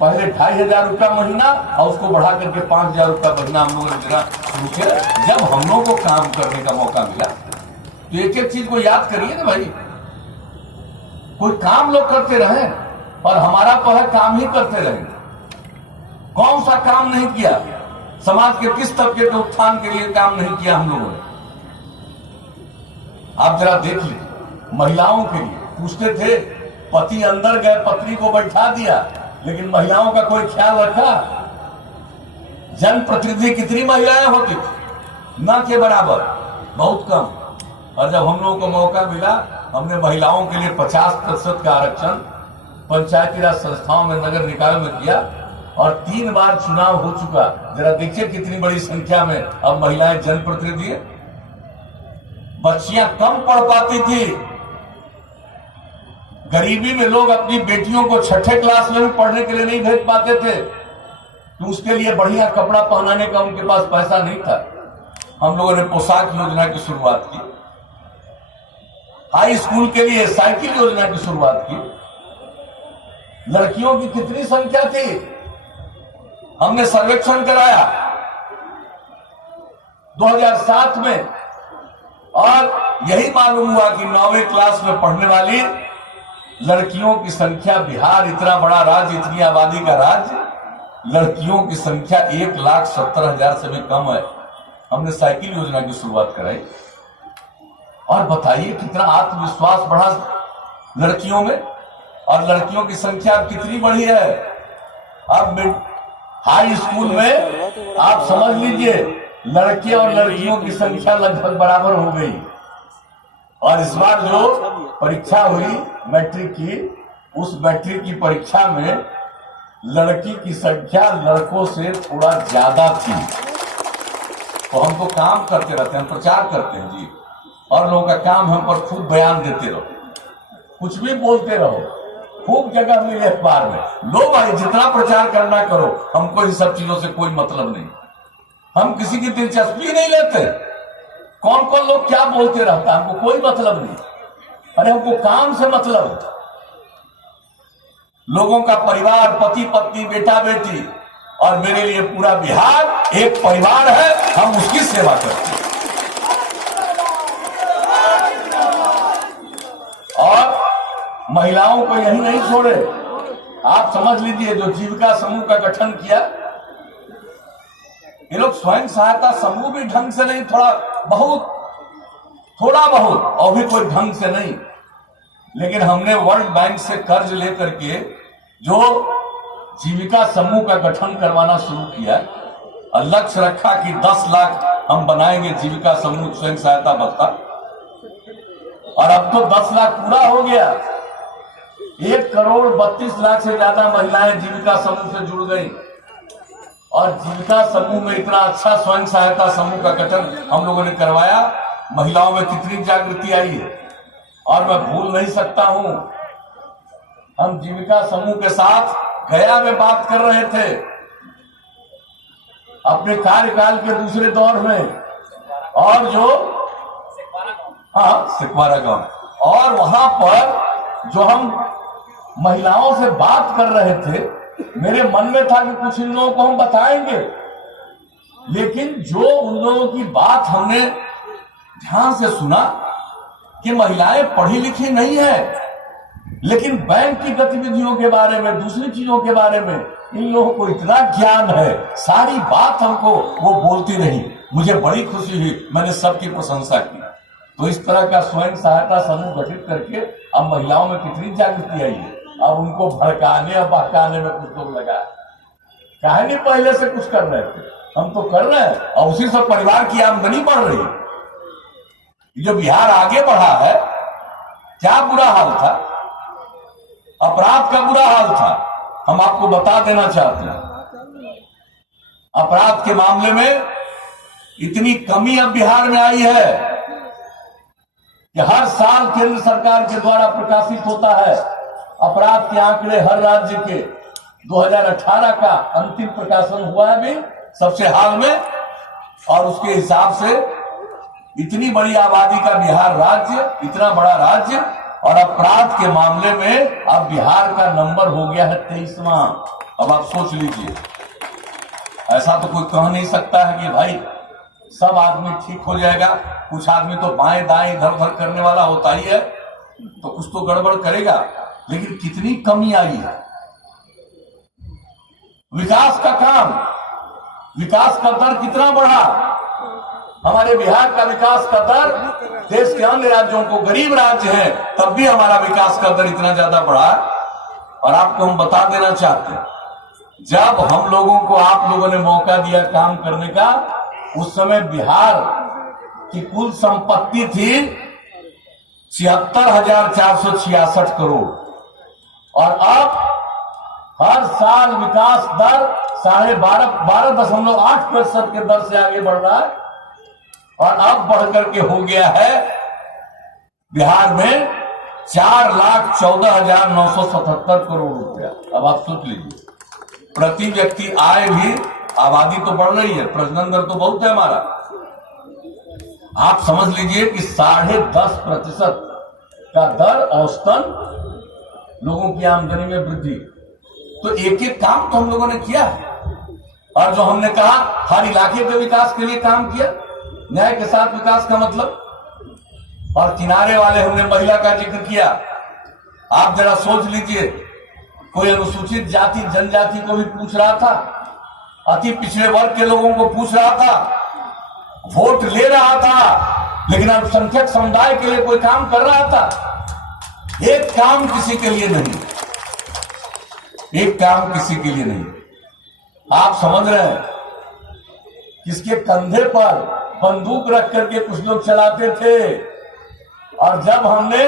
पहले 2500 रुपया महीना और उसको बढ़ा करके 5000 रुपया महीना हम लोगों ने देना शुरू किया। जब हम लोगों को काम करने का मौका मिला तो एक एक चीज को याद करिए ना भाई, कोई काम लोग करते रहे और हमारा तो है काम ही करते रहे। कौन सा काम नहीं किया, समाज के किस तबके के उत्थान के लिए काम नहीं किया हम लोगों ने। आप जरा देख लीजिए, महिलाओं के लिए पूछते थे, पति अंदर गए पत्नी को बैठा दिया, लेकिन महिलाओं का कोई ख्याल रखा? जनप्रतिनिधि कितनी महिलाएं होती थी? न के बराबर, बहुत कम। और जब हम लोगों को मौका मिला, हमने महिलाओं के लिए 50% का आरक्षण पंचायती राज संस्थाओं में, नगर निकायों में किया और 3 बार चुनाव हो चुका। जरा देखिए कितनी बड़ी संख्या में अब महिलाएं जनप्रतिनिधि हैं। बच्चियां कम पढ़ पाती थी, गरीबी में लोग अपनी बेटियों को 6ठे क्लास में भी पढ़ने के लिए नहीं भेज पाते थे, तो उसके लिए बढ़िया कपड़ा पहनाने का उनके पास पैसा नहीं था। हम लोगों ने पोशाक योजना की शुरुआत की, हाई स्कूल के लिए साइकिल योजना की शुरुआत की। लड़कियों की कितनी संख्या थी, हमने सर्वेक्षण कराया 2007 में और यही मालूम हुआ कि 9वीं क्लास में पढ़ने वाली लड़कियों की संख्या, बिहार इतना बड़ा राज्य, इतनी आबादी का राज्य, लड़कियों की संख्या 1,70,000 से भी कम है। हमने साइकिल योजना की शुरुआत कराई और बताइए कितना आत्मविश्वास बढ़ा लड़कियों में, और लड़कियों की संख्या अब कितनी बढ़ी है। अब हाई स्कूल में आप समझ लीजिए, लड़के और लड़कियों की संख्या लगभग बराबर हो गई। और इस बार जो परीक्षा हुई मैट्रिक की, उस मैट्रिक की परीक्षा में लड़की की संख्या लड़कों से थोड़ा ज्यादा थी। तो हम तो काम करते रहते हैं, हम प्रचार करते हैं जी, और लोगों का काम हम पर खूब बयान देते रहो, कुछ भी बोलते रहो, खूब जगह मिली अखबार में। लो भाई, जितना प्रचार करना करो, हमको इन सब चीजों से कोई मतलब नहीं, हम किसी की दिलचस्पी नहीं लेते। कौन कौन लोग क्या बोलते रहता है, हमको कोई मतलब नहीं। अरे हमको काम से मतलब, लोगों का परिवार, पति पत्नी, बेटा बेटी, और मेरे लिए पूरा बिहार एक परिवार है, हम उसकी सेवा करते हैं। और महिलाओं को यही नहीं छोड़े, आप समझ लीजिए, जो जीविका समूह का गठन किया, ये लोग स्वयं सहायता समूह भी ढंग से नहीं, थोड़ा बहुत, और भी कोई ढंग से नहीं, लेकिन हमने वर्ल्ड बैंक से कर्ज लेकर के जो जीविका समूह का गठन करवाना शुरू किया और लक्ष्य रखा कि 10 लाख हम बनाएंगे जीविका समूह स्वयं सहायता भत्ता, और अब तो 10 लाख पूरा हो गया। 1,32,00,000 से ज्यादा महिलाएं जीविका समूह से जुड़ गई, और जीविका समूह में इतना अच्छा स्वयं सहायता समूह का गठन हम लोगों ने करवाया। महिलाओं में कितनी जागृति आई है, और मैं भूल नहीं सकता हूं, हम जीविका समूह के साथ गया में बात कर रहे थे अपने कार्यकाल के दूसरे दौर में, और जो सिकवारा गांव, और वहां पर जो हम महिलाओं से बात कर रहे थे, मेरे मन में था कि कुछ इन लोगों को हम बताएंगे, लेकिन जो उन लोगों की बात हमने ध्यान से सुना कि महिलाएं पढ़ी लिखी नहीं है, लेकिन बैंक की गतिविधियों के बारे में, दूसरी चीजों के बारे में इन लोगों को इतना ज्ञान है, सारी बात हमको वो बोलती नहीं। मुझे बड़ी खुशी हुई, मैंने सबकी प्रशंसा की। तो इस तरह का स्वयं सहायता समूह गठित करके अब महिलाओं में कितनी जागृति आई है। अब उनको भड़काने और बहकाने में कुछ लोग लगा, काहे नहीं पहले से कुछ कर रहे थे, हम तो कर रहे हैं, और उसी से परिवार की आमदनी बढ़ रही है। जो बिहार आगे बढ़ा है, क्या बुरा हाल था, अपराध का बुरा हाल था, हम आपको बता देना चाहते हैं। अपराध के मामले में इतनी कमी अब बिहार में आई है कि हर साल केंद्र सरकार के द्वारा प्रकाशित होता है अपराध के आंकड़े, हर राज्य के। 2018 का अंतिम प्रकाशन हुआ है अभी सबसे हाल में, और उसके हिसाब से इतनी बड़ी आबादी का बिहार राज्य, इतना बड़ा राज्य, और अपराध के मामले में अब बिहार का नंबर हो गया है 23वां। अब आप सोच लीजिए, ऐसा तो कोई कह नहीं सकता है कि भाई सब आदमी ठीक हो जाएगा। कुछ आदमी तो बाएं दाएं इधर उधर करने वाला होता ही है, तो कुछ तो गड़बड़ करेगा। लेकिन कितनी कमी आई है विकास का काम, विकास का दर कितना बढ़ा। हमारे बिहार का विकास का दर देश के अन्य राज्यों को, गरीब राज्य है तब भी हमारा विकास का दर इतना ज्यादा बढ़ा। और आपको हम बता देना चाहते हैं, जब हम लोगों को आप लोगों ने मौका दिया काम करने का, उस समय बिहार की कुल संपत्ति थी 76,466 करोड़ और अब हर साल विकास दर 12.8% के दर से आगे बढ़ रहा है और अब बढ़कर के हो गया है बिहार में 4,14,977 करोड़ रुपया। अब आप सोच लीजिए, प्रति व्यक्ति आय भी, आबादी तो बढ़ रही है, प्रजनन दर तो बहुत है हमारा। आप समझ लीजिए कि 10.5% का दर औसतन लोगों की आमदनी में वृद्धि। तो एक एक काम तो हम लोगों ने किया। और जो हमने कहा हर इलाके के विकास के लिए काम किया, न्याय के साथ विकास का मतलब। और किनारे वाले हमने महिला का जिक्र किया। आप जरा सोच लीजिए, कोई अनुसूचित जाति जनजाति को भी पूछ रहा था, अति पिछड़े वर्ग के लोगों को पूछ रहा था, वोट ले रहा था, लेकिन अल्पसंख्यक समुदाय के लिए कोई काम कर रहा था? एक काम किसी के लिए नहीं, एक काम किसी के लिए नहीं। आप समझ रहे हैं, किसके कंधे पर बंदूक रख करके कुछ लोग चलाते थे। और जब हमने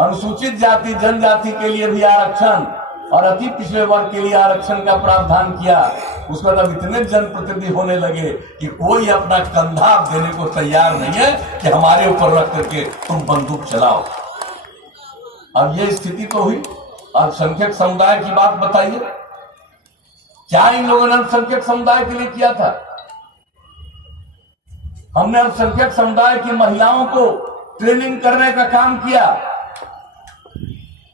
अनुसूचित जाति जनजाति के लिए भी आरक्षण और अति पिछड़े वर्ग के लिए आरक्षण का प्रावधान किया, उसका तब इतने जनप्रतिनिधि होने लगे कि कोई अपना कंधा देने को तैयार नहीं है कि हमारे ऊपर रख करके तुम बंदूक चलाओ। अब ये स्थिति तो हुई। अल्पसंख्यक समुदाय की बात बताइए, क्या इन लोगों ने अल्पसंख्यक समुदाय के लिए किया था? हमने अल्पसंख्यक समुदाय की महिलाओं को ट्रेनिंग करने का काम किया,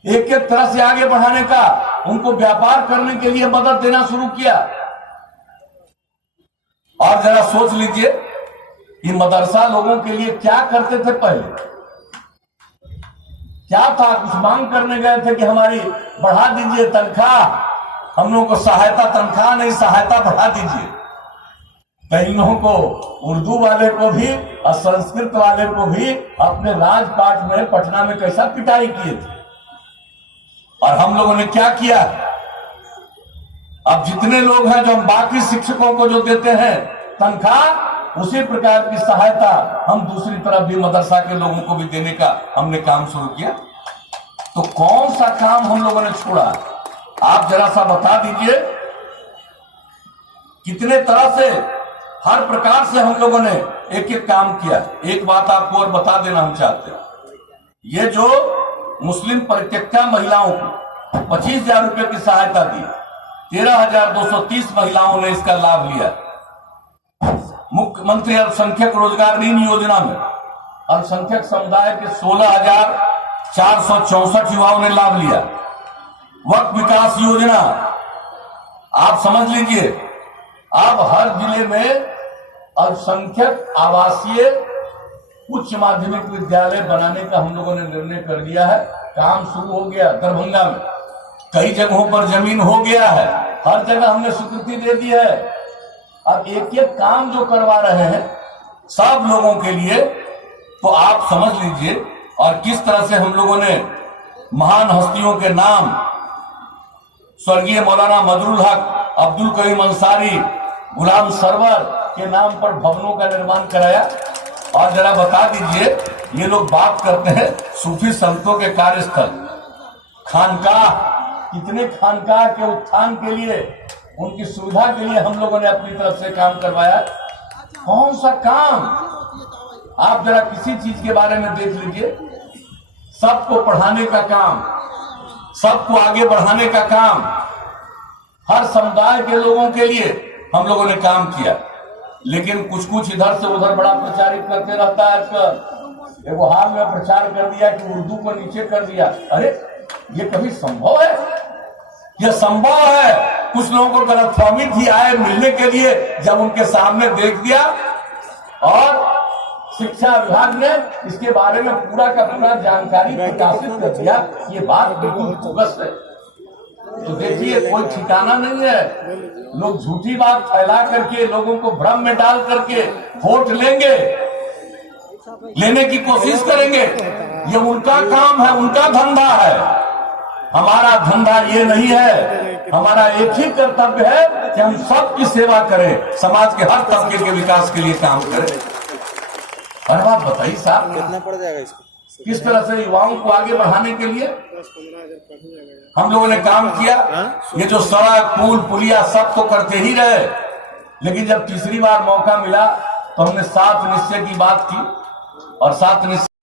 एक एक तरह से आगे बढ़ाने का, उनको व्यापार करने के लिए मदद देना शुरू किया। और जरा सोच लीजिए कि मदरसा लोगों के लिए क्या करते थे पहले, क्या था? कुछ मांग करने गए थे कि हमारी बढ़ा दीजिए तनख्वाह, हम लोगों को सहायता, तनख्वाह नहीं सहायता बढ़ा दीजिए। कई लोगों को, उर्दू वाले को भी और संस्कृत वाले को भी अपने राजपाट में पटना में कैसा पिटाई किए थे। और हम लोगों ने क्या किया? अब जितने लोग हैं जो हम बाकी शिक्षकों को जो देते हैं तनख्वाह, उसी प्रकार की सहायता हम दूसरी तरफ भी मदरसा के लोगों को भी देने का हमने काम शुरू किया। तो कौन सा काम हम लोगों ने छोड़ा? आप जरा सा बता दीजिए। कितने तरह से, हर प्रकार से हम लोगों ने एक एक काम किया। एक बात आपको और बता देना हम चाहते हैं, ये जो मुस्लिम परित्यक्ता महिलाओं को 25,000 रुपए की सहायता दी, 13,230 महिलाओं ने इसका लाभ लिया। मुख्यमंत्री अल्पसंख्यक रोजगार ऋण योजना में अल्पसंख्यक समुदाय के 16,464 युवाओं ने लाभ लिया। वक्फ विकास योजना, आप समझ लीजिए, अब हर जिले में अल्पसंख्यक आवासीय उच्च माध्यमिक विद्यालय बनाने का हम लोगों ने निर्णय कर लिया है। काम शुरू हो गया। दरभंगा में कई जगहों पर जमीन हो गया है, हर जगह हमने स्वीकृति दे दी है। अब एक एक काम जो करवा रहे हैं सब लोगों के लिए, तो आप समझ लीजिए। और किस तरह से हम लोगों ने महान हस्तियों के नाम, स्वर्गीय मौलाना मजरुल हक, अब्दुल करीम अंसारी, गुलाम सरवर के नाम पर भवनों का निर्माण कराया। और जरा बता दीजिए, ये लोग बात करते हैं सूफी संतों के कार्यस्थल, खानकाह, कितने खानकाह के उत्थान के लिए, उनकी सुविधा के लिए हम लोगों ने अपनी तरफ से काम करवाया। कौन सा काम? आप जरा किसी चीज के बारे में देख लीजिए। सबको पढ़ाने का काम, सबको आगे बढ़ाने का काम, हर समुदाय के लोगों के लिए हम लोगों ने काम किया। लेकिन कुछ कुछ इधर से उधर बड़ा प्रचारित करते रहता है आजकल। एक हाल में प्रचार कर दिया कि उर्दू को नीचे कर दिया। अरे ये कभी संभव है? यह संभव है। कुछ लोगों को गलतफहमी थी, आए मिलने के लिए, जब उनके सामने देख दिया और शिक्षा विभाग ने इसके बारे में पूरा का पूरा जानकारी प्रकाशित कर दिया। ये बात बिल्कुल बोगस है। तो देखिए, कोई ठिकाना नहीं है। लोग झूठी बात फैला करके लोगों को भ्रम में डाल करके वोट लेने की कोशिश करेंगे। ये उनका काम है, उनका धंधा है। हमारा धंधा ये नहीं है। हमारा एक ही कर्तव्य है कि हम सबकी सेवा करें, समाज के हर तबके के विकास के लिए काम करें। और आप बताइए साहब, कितना पड़ जाएगा इसको? किस तरह से युवाओं को आगे बढ़ाने के लिए हम लोगों ने काम किया। ये जो सड़क, पुल, पुलिया सब तो करते ही रहे, लेकिन जब तीसरी बार मौका मिला तो हमने 7 निश्चय की बात की और 7 निश्चय